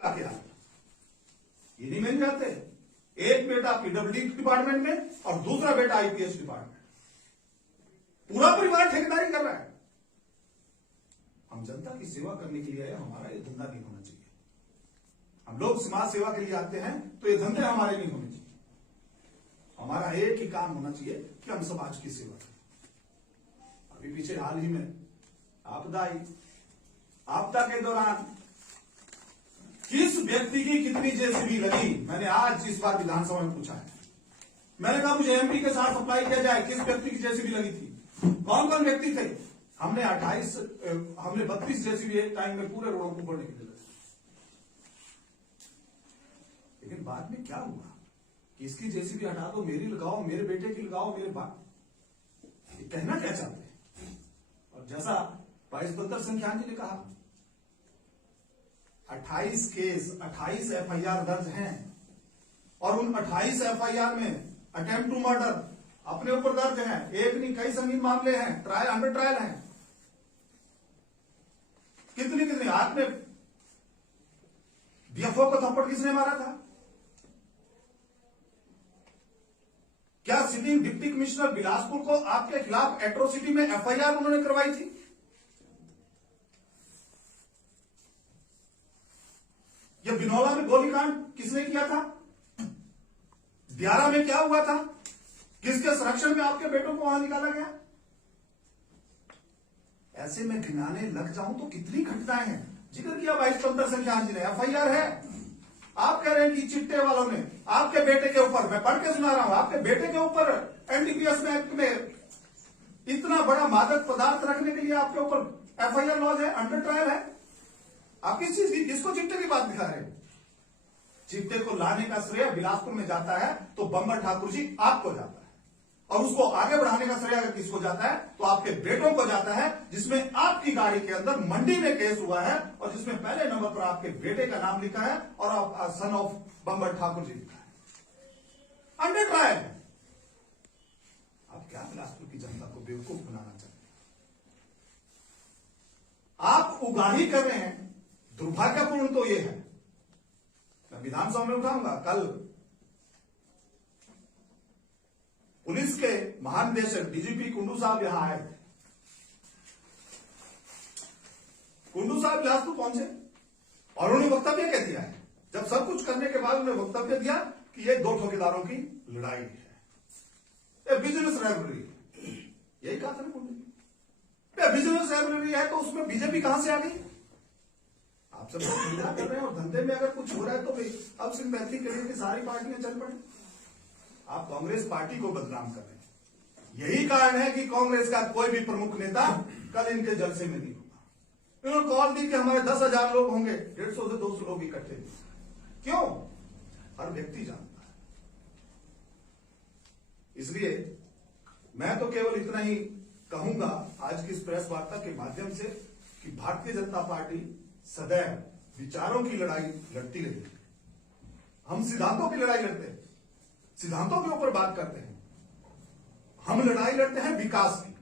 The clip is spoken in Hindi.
आके आते ये नहीं मिल जाते। एक बेटा पीडब्ल्यूडी डिपार्टमेंट में और दूसरा बेटा आईपीएस डिपार्टमेंट, पूरा परिवार ठेकेदारी कर रहा है। हम जनता की सेवा करने के लिए आए, हमारा ये धंधा नहीं होना चाहिए। हम लोग समाज सेवा के लिए आते हैं तो ये धंधे हमारे नहीं होने चाहिए। हमारा एक ही काम होना चाहिए कि हम समाज की सेवा करें। अभी पीछे हाल ही में आपदा आई, आपदा के दौरान किस व्यक्ति की कितनी जेसीबी लगी, मैंने आज इस बार विधानसभा में पूछा है। मैंने कहा मुझे एमपी के साथ अप्लाई किया जाए, किस व्यक्ति की जेसीबी लगी थी, कौन कौन व्यक्ति थे। हमने 32 जेसीबी एक टाइम में पूरे रोडों को बढ़ने के लिए। लेकिन बाद में क्या हुआ कि इसकी जेसीबी हटा दो, मेरी लगाओ, मेरे बेटे की लगाओ, मेरे बाप, ये कहना क्या चाहते हैं। और जैसा वाइस बंदर संख्यान जी ने कहा, 28 केस 28 एफआईआर दर्ज हैं और उन 28 एफआईआर में अटेम्प्ट टू मर्डर अपने ऊपर दर्ज हैं। एक नहीं कई संगीन मामले हैं, ट्रायल अंडर ट्रायल हैं। कितनी हाथ में बीएफओ को थप्पड़ किसने मारा था? क्या सिटिंग डिप्टी कमिश्नर बिलासपुर को आपके खिलाफ एट्रोसिटी में एफआईआर उन्होंने करवाई थी? ये बिनौला में गोलीकांड किसने किया था? दियारा में क्या हुआ था? किसके संरक्षण में आपके बेटों को वहां निकाला गया? ऐसे में गिनाने लग जाऊं तो कितनी घटनाएं हैं। जिक्र किया वाइस बंदर संख्यान जी ने, एफआईआर है। आप कह रहे हैं कि चिट्टे वालों ने आपके बेटे के ऊपर, मैं पढ़ के सुना रहा हूं, आपके बेटे के ऊपर एनडीपीएस एक्ट में इतना बड़ा मादक पदार्थ रखने के लिए आपके ऊपर एफआईआर लॉज है, अंडर ट्रायल है। आप किस चीज की, किसको चिट्टे की बात दिखा रहे हैं? चिट्टे को लाने का श्रेय बिलासपुर में जाता है तो बम्बर ठाकुर जी आपको जाता है, और उसको आगे बढ़ाने का श्रेय अगर किसको जाता है तो आपके बेटों को जाता है, जिसमें आपकी गाड़ी के अंदर मंडी में केस हुआ है और जिसमें पहले नंबर पर आपके बेटे का नाम लिखा है और आप सन ऑफ बम्बर ठाकुर जी लिखा है, अंडर ट्रायल है। आप क्या बिलासपुर की जनता को बेवकूफ बनाना चाहते हैं? आप उगाही कर रहे हैं। दुर्भाग्यपूर्ण तो यह है, मैं विधानसभा में उठाऊंगा, कल पुलिस के महानिदेशक डीजीपी कुंडू साहब यहां आए थे। कुंडू साहब बिलासपुर पहुंचे और उन्होंने वक्तव्य क्या दिया है, जब सब कुछ करने के बाद उन्होंने वक्तव्य दिया कि ये दो ठेकेदारों की लड़ाई है, ये बिजनेस राइवलरी। यही कहा था ना कुंडू जी, बिजनेस राइवलरी है तो उसमें बीजेपी कहां से आ गई? आप सब धंधा कर रहे हैं और धंधे में अगर कुछ हो रहा है तो अब सिंपैथी करिए कि सारी पार्टियां चल पड़े। आप कांग्रेस पार्टी को बदनाम कर रहे हैं। यही कारण है कि कांग्रेस का कोई भी प्रमुख नेता कल इनके जलसे में नहीं होगा। इन्होंने कॉल दी कि हमारे 10,000 लोग होंगे, 150 से 200 लोग इकट्ठे। क्यों? हर व्यक्ति जानता है। इसलिए मैं तो केवल इतना ही कहूंगा आज की इस प्रेस वार्ता के माध्यम से कि भारतीय जनता पार्टी सदैव विचारों की लड़ाई लड़ती रही। हम सिद्धांतों की लड़ाई लड़ते हैं, सिद्धांतों के ऊपर बात करते हैं। हम लड़ाई लड़ते हैं विकास की।